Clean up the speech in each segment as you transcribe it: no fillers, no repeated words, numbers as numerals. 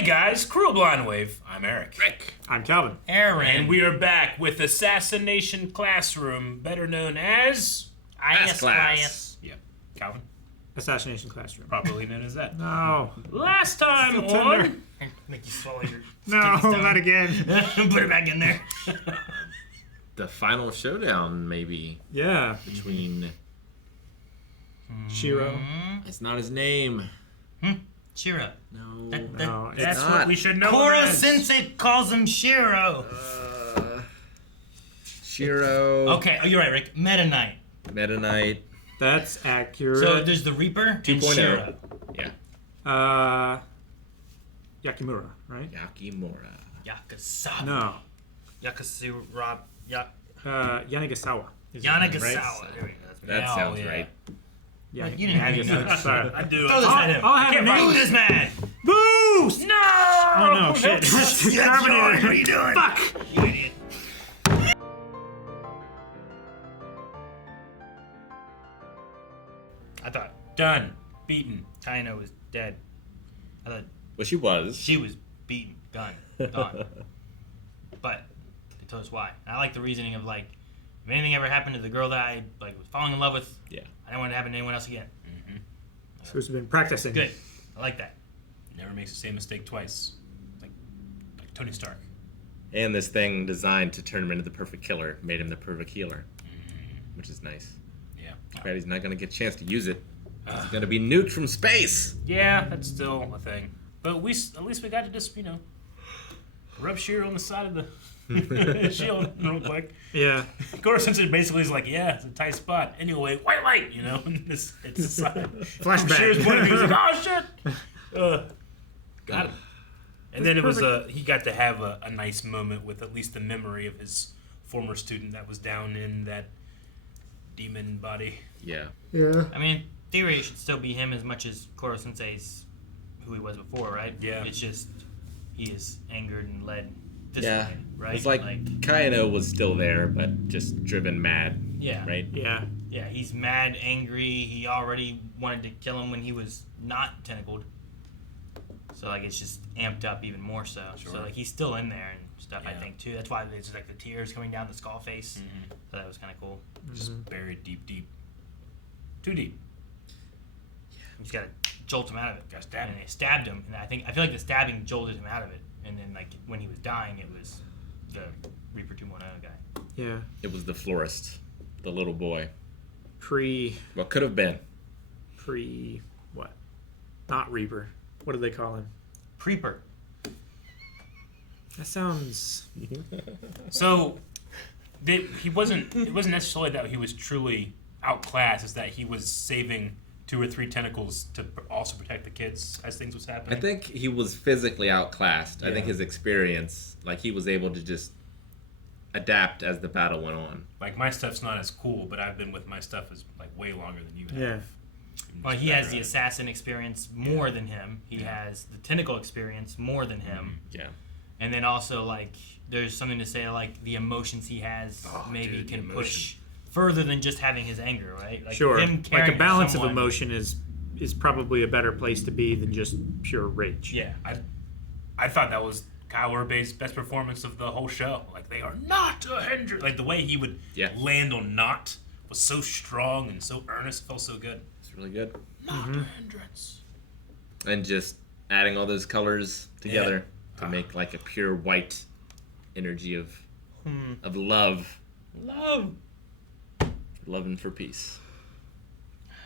Hey guys, Cruel Blind Wave. I'm Eric. Rick. I'm Calvin. Aaron. And we are back with Assassination Classroom, better known as... Class. Yeah, Calvin. Assassination Classroom. Properly known as that. No. Last time Still tender. on... Make you swallow your No, sticky not again. Put it back in there. The final showdown, maybe, Yeah. between... Shiro. It's not his name. Shiro. No. No, it's That's not. what we should know. Koro him as. Sensei calls him Shiro. Shiro. Okay, oh, you're right, Rick. Meta Knight. Meta Knight. That's accurate. So there's the Reaper and 2.0. Shiro. Yeah. Yakimura, right? Yakimura. Yakasawa. No. Yakasura. Yanagisawa. is his name, Yanagasawa. right? There we go. That's That Oh, sounds yeah. right. Yeah, You didn't have any notes. Sorry. I do. Throw this at him. I'll have Can't a find name. This man. Boost! No! Oh no, shit. What are you doing? Fuck! You idiot. I thought Done. Beaten. Taino was dead. I thought Well, she was. she was beaten, gone. But they told us why. And I like the reasoning of like, if anything ever happened to the girl that I like was falling in love with, Yeah. I don't want it to happen to anyone else again. So he's been practicing. Good. I like that. Never makes the same mistake twice. Like Tony Stark. And this thing designed to turn him into the perfect killer made him the perfect healer, which is nice. Yeah. But he's not going to get a chance to use it. He's going to be nuked from space. Yeah, that's still a thing. But at least we got to just, rub Shiro on the side of the shield real quick. Yeah. Koro Sensei basically is like, yeah, it's a tight spot. Anyway, white light, and it's the side. Flashback. Shiro's point of view, he's like, oh, shit. Got him. And then it was he got to have a nice moment with at least the memory of his former student that was down in that demon body. Yeah. Yeah. I mean, in theory, it should still be him as much as Koro Sensei's who he was before, right? Yeah. It's just he is angered and led this Yeah. way, right? It's like Kaino was still there, but just driven mad, yeah, right? Yeah. yeah, he's mad, angry. He already wanted to kill him when he was not tentacled. So like it's just amped up even more so. Sure. So like he's still in there and stuff. I Yeah. think too. That's why there's like the tears coming down the skull face. So that was kind of cool. Just buried deep. Too deep. He's got to jolt him out of it. Got stabbed. And they stabbed him, and I feel like the stabbing jolted him out of it. And then like when he was dying, it was the Reaper 2.0 guy. Yeah. It was the florist, the little boy. What? Could have been. What? Not Reaper. What do they call him? Preeper. That sounds... So, it wasn't necessarily that he was truly outclassed. It's that he was saving 2 or 3 tentacles to also protect the kids as things was happening. I think he was physically outclassed. I think Yeah. his experience, like he was able to just adapt as the battle went on. Like, my stuff's not as cool, but I've been with my stuff as like way longer than you have. Yeah. I'm Well, just he has better the at it. assassin experience more than him. He has the tentacle experience more than him. Yeah. And then also, like, there's something to say, like, the emotions he has maybe dude, the can emotion. push further than just having his anger, right? Like, Sure. him Like caring a balance for of someone, emotion is probably a better place to be than just pure rage. Yeah. I thought that was Kyle Urban's best performance of the whole show. Like, they are not a hindrance. Like, the way he would land on not was so strong and so earnest. It felt so good. It's really good. Not a hindrance. And just adding all those colors together to make like a pure white energy of love. Loving for peace.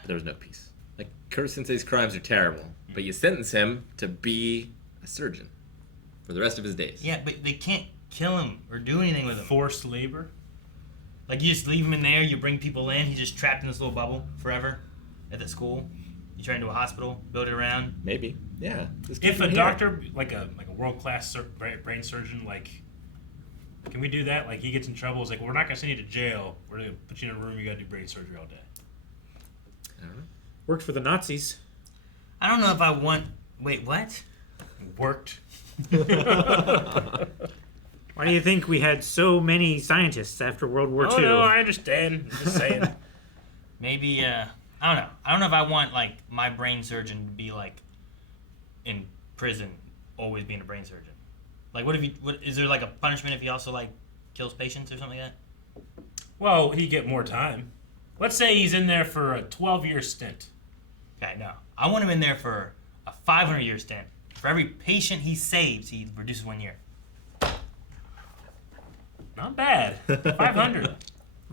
But there was no peace. Like, Kuro Sensei's crimes are terrible, but you sentence him to be a surgeon for the rest of his days. Yeah, but they can't kill him or do anything with him. Forced labor. Like, you just leave him in there, you bring people in, he's just trapped in this little bubble forever at the school. You turn into a hospital, build it around. Maybe. Yeah. Just keep If him a here. doctor, like a world-class brain surgeon, like, can we do that? Like, he gets in trouble, it's like, we're not going to send you to jail. We're going to put you in a room, you got to do brain surgery all day. I don't know. Worked for the Nazis. I don't know if I want... Wait, what? It worked. Why do you think we had so many scientists after World War Oh, II? no, I understand. I'm just saying. Maybe, I don't know. I don't know if I want, like, my brain surgeon to be, like, in prison always being a brain surgeon? Like, what if is there like a punishment if he also like kills patients or something like that? Well, he get more time. Let's say he's in there for a 12-year stint. Okay, no. I want him in there for a 500-year stint. For every patient he saves, he reduces 1 year. Not bad. 500.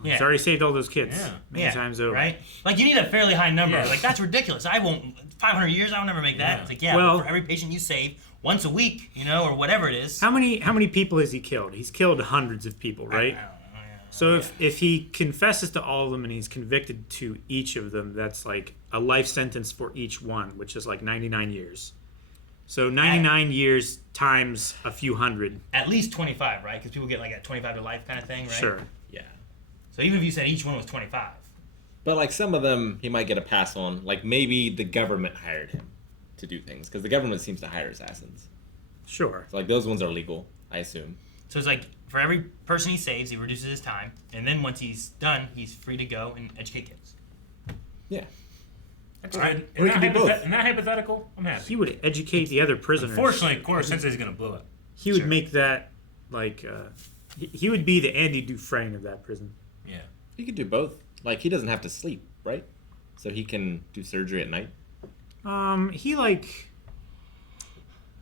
Yeah. He's already saved all those kids Yeah. many times over. Right? Like, you need a fairly high number. Yeah. Like, that's ridiculous. I won't. 500 years, I will never make that. Yeah. It's like, yeah, Well- but for every patient you save once a week, you know, or whatever it is. How many people has he killed? He's killed hundreds of people, right? I don't know, yeah. So if he confesses to all of them and he's convicted to each of them, that's like a life sentence for each one, which is like 99 years. So 99 years times a few hundred. At least 25, right? Because people get like a 25 to life kind of thing, right? Sure. Yeah. So even if you said each one was 25. But like some of them, he might get a pass on. Like maybe the government hired him to do things because the government seems to hire assassins. Sure. So like those ones are legal, I assume. So it's like for every person he saves, he reduces his time, and then once he's done, he's free to go and educate kids. Yeah. That's Right. good. Or he could do both. In that hypothetical, I'm happy. He would educate the other prisoners. Unfortunately, Koro Sensei's going to blow up. He would Sure. make that like he would be the Andy Dufresne of that prison. Yeah. He could do both. Like he doesn't have to sleep, right? So he can do surgery at night.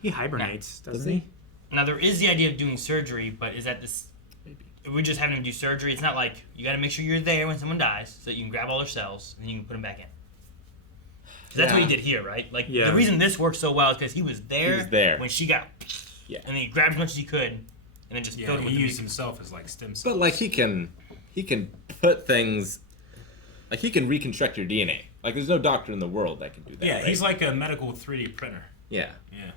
He hibernates, Does doesn't he? he? Now there is the idea of doing surgery, but is that this? Maybe. If we're just having him do surgery, it's not like you got to make sure you're there when someone dies, so that you can grab all their cells and then you can put them back in. 'Cause that's what he Yeah. did here, right? Like Yeah. the reason this worked so well is because he was there when she got, Yeah. and then he grabbed as much as he could, and then just Yeah, filled it with he the used mucus. himself as like stem cells. But like he can put things. Like he can reconstruct your DNA. Like there's no doctor in the world that can do that. Yeah, right? he's like a medical 3D printer. Yeah. Yeah,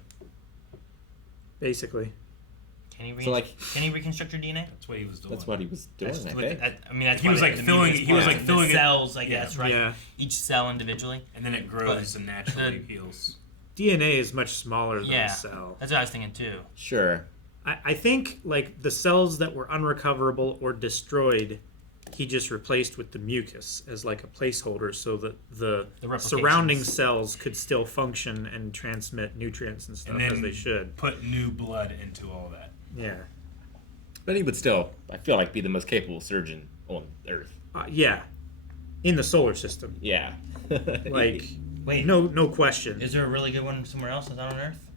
Basically. Can he, So, like- can he reconstruct your DNA? that's what he was doing. That's what he was doing. That's I with think. I mean, that's He why was, they like, have the filling- mucus he was, part like, and filling the it- cells, I yeah. guess, right? Yeah. Each cell individually. And then it grows But and naturally the- heals. DNA is much smaller than Yeah, a cell. that's what I was thinking too. Sure. I think like the cells that were unrecoverable or destroyed, he just replaced with the mucus as like a placeholder so that the replications. surrounding cells could still function and transmit nutrients and stuff And then as they should. put new blood into all that. Yeah. But he would still, I feel like, be the most capable surgeon on Earth. Yeah. In the solar system. Yeah. Like Wait, no question. is there a really good one somewhere else that's not on Earth?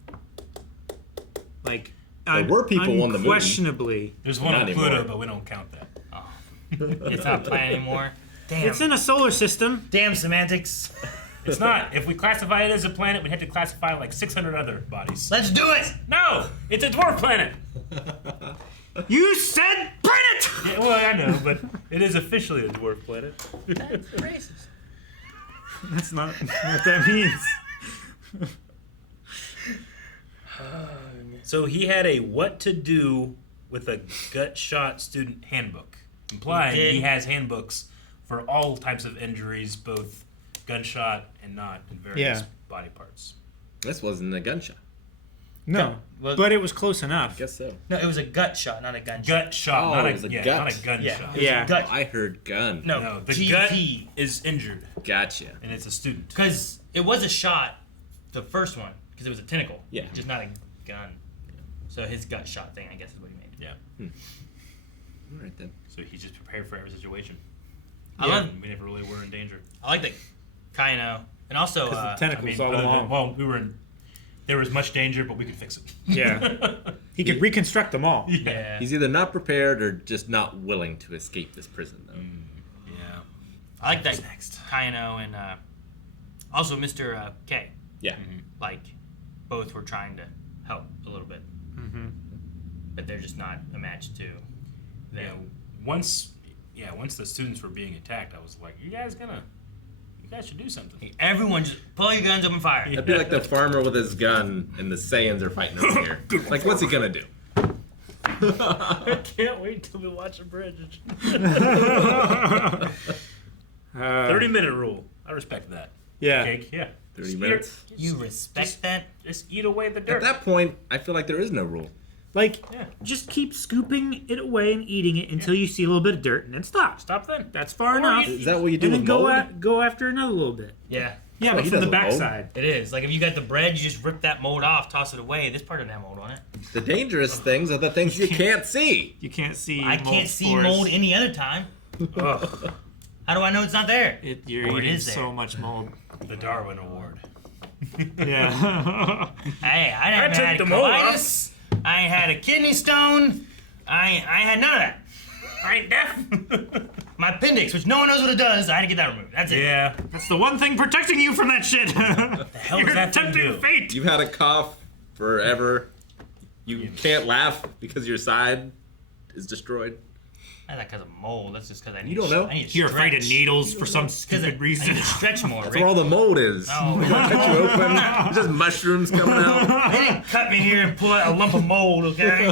Like There were people on the moon. unquestionably. There's one Not on anymore. Pluto, but we don't count that. It's not a planet anymore. Damn. It's in a solar system. Damn semantics. It's not. If we classify it as a planet, we'd have to classify like 600 other bodies. Let's do it. No! It's a dwarf planet! You said planet. Yeah, well, I know, but it is officially a dwarf planet. That's racist. That's not what that means. So he had a what to do with a gut shot student handbook, implying He did. he has handbooks for all types of injuries, both gunshot and not, in various Yeah. body parts. This wasn't a gunshot. No, Well- but it was close enough. I guess so. No, it was a gut shot, not a gunshot. Gut shot, Oh, not it was a a gut. not a gunshot. Yeah. It was Yeah. a gut. I heard gun. No, No, the GP. gut is injured, Gotcha. and it's a student. Because it was a shot, the first one, because it was a tentacle. Yeah. Just not a gun. So his gut shot thing, I guess, is what he made. Yeah. All right then. So he's just prepared for every situation. I love. We never really were in danger. I like the Kaino, and also Because the tentacles all other than- along. well, we were in. There was much danger, but we could fix it. Yeah. He could reconstruct them all. yeah. He's either not prepared or just not willing to escape this prison, though. Yeah. I like that What's next? Kaino and also Mr. K. Yeah. Like, both were trying to help a little bit, Mm-hmm. but they're just not a match to Yeah. them. Once the students were being attacked, I was like, you guys should do something. Everyone just pull your guns up and fire. That'd be like the farmer with his gun and the Saiyans are fighting over here. Like, what's he gonna do? I can't wait till we watch a bridge. 30-minute rule. I respect that. Yeah. Cake, yeah. 30 Just minutes. Eat, You respect that? just eat away the At dirt. that point, I feel like there is no rule. Like, Yeah. just keep scooping it away and eating it until you see a little bit of dirt, and then stop. Stop then. That's far Or enough. you- Is that what you do And then with mold? go after another little bit. Yeah. Yeah, Well, but he from the doesn't mold. backside. It is. Like if you got the bread, you just rip that mold off, toss it away. This part doesn't have mold on it. The dangerous things are the things you can't see. You can't see. I mold can't see spores. mold any other time. Ugh, How do I know it's not there? You're Or it eating is there. so much mold. the Darwin Award. Yeah. Hey, I didn't took had the mold off. colitis. I ain't had a kidney stone. I had none of that. I ain't deaf. My appendix, which no one knows what it does, I had to get that removed. That's it. Yeah. That's the one thing protecting you from that shit. What the hell You're does that thing tempting do? fate. You've had a cough forever. You can't laugh because your side is destroyed. That's not because of mold. That's just because I need. You don't know. I need to You're afraid of stretch. needles for some 'Cause I stupid reason. need to stretch more, That's Rick. where all the mold is. Oh. They cut you open. There's just mushrooms coming out. They didn't cut me here and pull out a lump of mold, okay?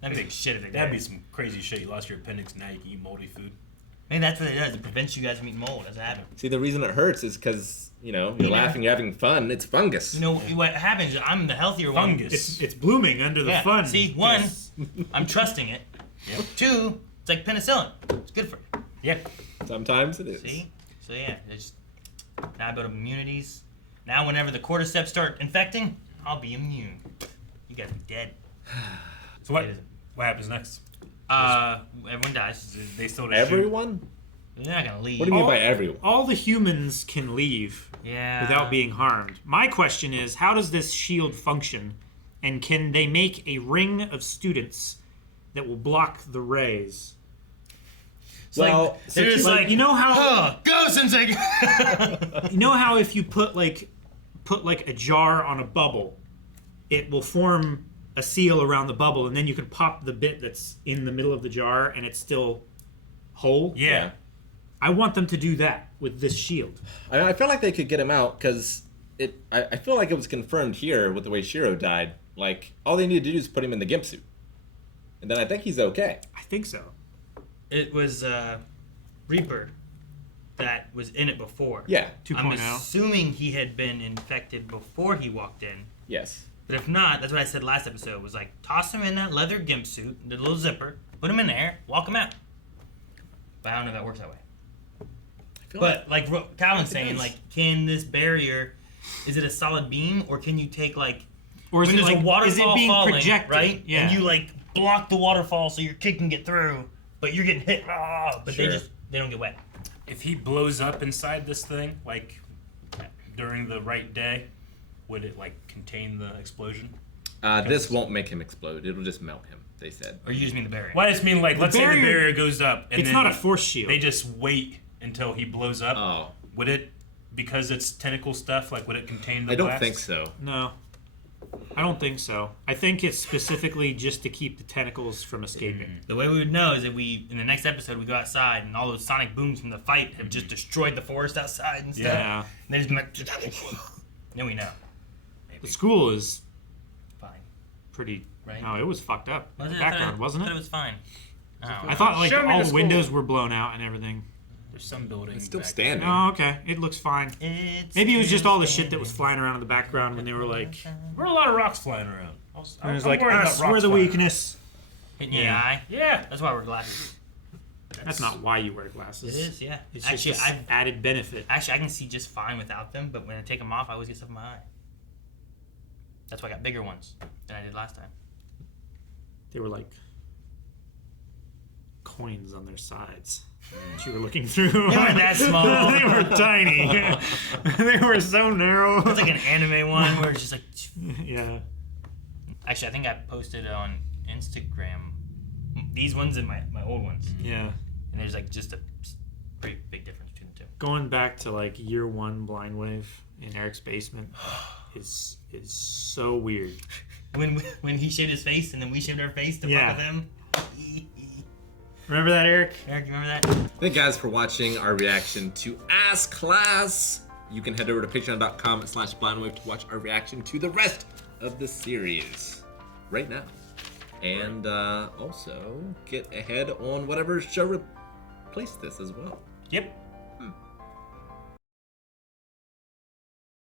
That'd be shit if they That'd did. be some crazy shit. You lost your appendix, now you can eat moldy food. I mean, that's what it does. It prevents you guys from eating mold. That's what happens. See, the reason it hurts is because, you're laughing, you're having fun. It's fungus. You know what happens? I'm the healthier one. Fungus. It's blooming under the Yeah. fun. See, one, Yes. I'm trusting it. Yep. Two, it's like penicillin. It's good for you. Yeah. Sometimes it is. See? So yeah, it's now I build up immunities. Now whenever the cordyceps start infecting, I'll be immune. You guys be dead. So what happens next? Everyone dies. They still just Everyone? They're not gonna leave. What do you mean by everyone? All the humans can leave Yeah. without being harmed. My question is, how does this shield function? And can they make a ring of students that will block the rays? Well, they're just like, you know how go Sensei. you know how if you put like a jar on a bubble, it will form a seal around the bubble, and then you can pop the bit that's in the middle of the jar, and it's still whole. Yeah. I want them to do that with this shield. I feel like they could get him out because I feel like it was confirmed here with the way Shiro died. Like, all they need to do is put him in the gimp suit. And then I think he's okay. I think so. It was Reaper that was in it before. Yeah. 2.0. I'm assuming he had been infected before he walked in. Yes. But if not, that's what I said last episode, was like, toss him in that leather gimp suit, the little zipper, put him in there, walk him out. But I don't know if that works that way. I feel But like Calvin's It saying, does. like, can this barrier, is it a solid beam, or can you take like, Or is when it there's like a waterfall is it being falling, projected? right? Yeah. And you like block the waterfall so your kid can get through, but you're getting hit, but Sure. they don't get wet. If he blows up inside this thing, like during the right day, would it like contain the explosion? This won't make him explode. It'll just melt him, they said. Or you just mean the barrier. Well, I just mean like, let's say the barrier- barrier goes up, and it's then not a force shield. they just wait until he blows up. Oh. Would it, because it's tentacle stuff, like would it contain the I don't blast? think so. No. I don't think so. I think it's specifically just to keep the tentacles from escaping. The way we would know is that we, in the next episode, we go outside and all those sonic booms from the fight have just destroyed the forest outside and stuff. Yeah. And they just then we know. The school is Fine. pretty. Right. No, it was fucked up. Was The it? background, I wasn't thought it? it was fine. Oh. I thought like Show me all the the school. windows were blown out and everything. There's some buildings. It's still back standing. Oh, okay. It looks fine. It's Maybe it was just all the shit that was flying around in the background when they were like. there. There were a lot of rocks flying around. And it was like, us, we're the weakness. hitting your Yeah. eye. Yeah. That's why we're glasses. That's not why you wear glasses. It is, yeah. It's Actually, just an added benefit. I can see just fine without them, but when I take them off, I always get stuff in my eye. That's why I got bigger ones than I did last time. They were like coins on their sides that you were looking through. They weren't that small. They were tiny. They were so narrow. It's like an anime one where it's just like. Yeah. Actually, I think I posted on Instagram these ones and my old ones, Yeah. and there's like just a pretty big difference between the two. Going back to like year one blind wave in Eric's basement is so weird. When he shaved his face and then we shaved our face to Yeah. fuck with him. Remember that, Eric? Eric, you remember that? Thank you guys for watching our reaction to Ass Class. You can head over to patreon.com/blindwave to watch our reaction to the rest of the series right now. And also get ahead on whatever show replaced this as well. Yep.